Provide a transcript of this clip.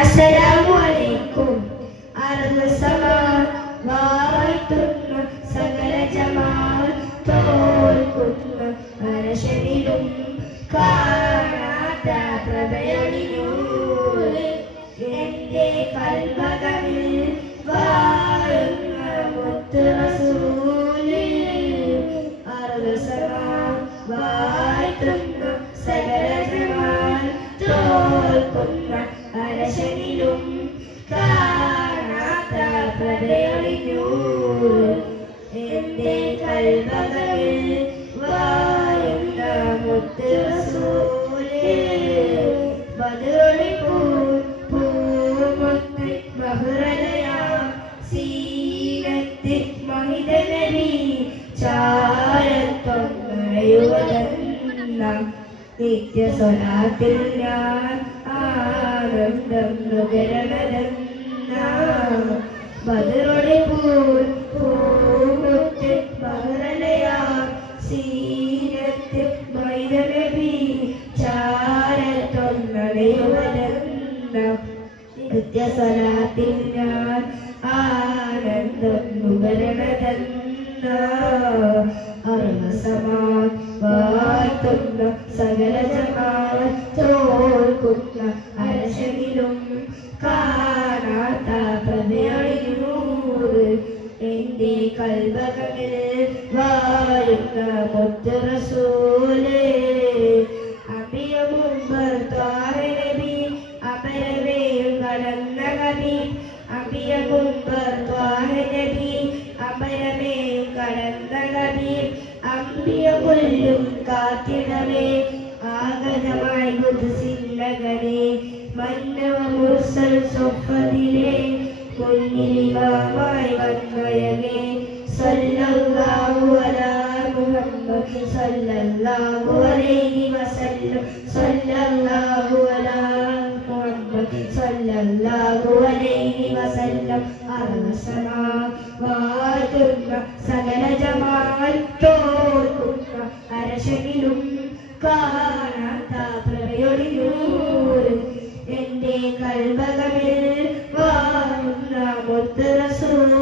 അസ്സലാമു അലൈക്കും. അർള് സമാവായിത്തുന്ന സകല ജമാൽ തോൽക്കുന്ന അരശനിലും കാണാത്ത പ്രഭയൊളിനൂറ് എന്റെ കൽബകമിൽ വാഴുന്ന മുത്ത് റസൂല്. അർള് സമാവായിത്തുന്ന സകല ജമാൽ തോൽക്കുന്ന അരശനിലും കാണാത്ത പ്രഭയൊളിനൂറ് എന്റെ കൽബകമിൽ വാഴുന്ന മുത്ത് റസൂല്. ബദറുൽ പൂമുത്ത് ബഹ്റലയാം സീനത്ത് മഹിത നബി ചാരത്തൊന്നയുവതന്ന നിത്യ സ്വലാത്തിൽ ഞാൻ ആനന്ദം നുകരണതെന്ന. ബദറുൽ പൂമുത്ത് ബഹ്റലയാം സീനത്ത് മഹിത നബി ചാരത്തൊന്നയുവതന്ന നിത്യ സ്വലാത്തിൽ ഞാൻ ആനന്ദം നുകരണതെന്ന. അർളസമാവാത്തുന്ന സകല ജമാൽ തോൽക്കുന്ന അരശനിലും കാണാത്ത പ്രഭയൊളിനൂറ് എന്റെ കൽബകമിൽ വാഴുന്ന മുത്ത് റസൂല്. അമ്പിയ മുമ്പർ ത്വാഹ നബി അമരവേയും കടന്ന കവി. അമ്പിയ മുമ്പർ ത്വാഹ നബി അമരവേയും കടന്ന കവി. അമ്പിയ കൊല്ലും കാത്തിടവേ ആഗതമായി ഖുദ്സിന്നകനെ. മന്നവ മുർസൽ സ്വഫദിലെ മുന്നിലിമാമായി വന്നയകെ. സല്ലല്ലാഹു അലാ മുഹമ്മദ് സല്ലല്ലാഹു അലൈഹി വസല്ലം. സല്ലല്ലാഹു അലാ മുഹമ്മദ് സല്ലല്ലാഹു അലൈഹി വസല്ലം. അർളസമാവാത്തുന്ന സകല ജമാൽ തോൽക്കുന്ന അരശനിലും കാണാത്ത പ്രഭയൊളിനൂറ് എന്റെ കൽബകമിൽ വാഴുന്ന മുത്ത് റസൂല്.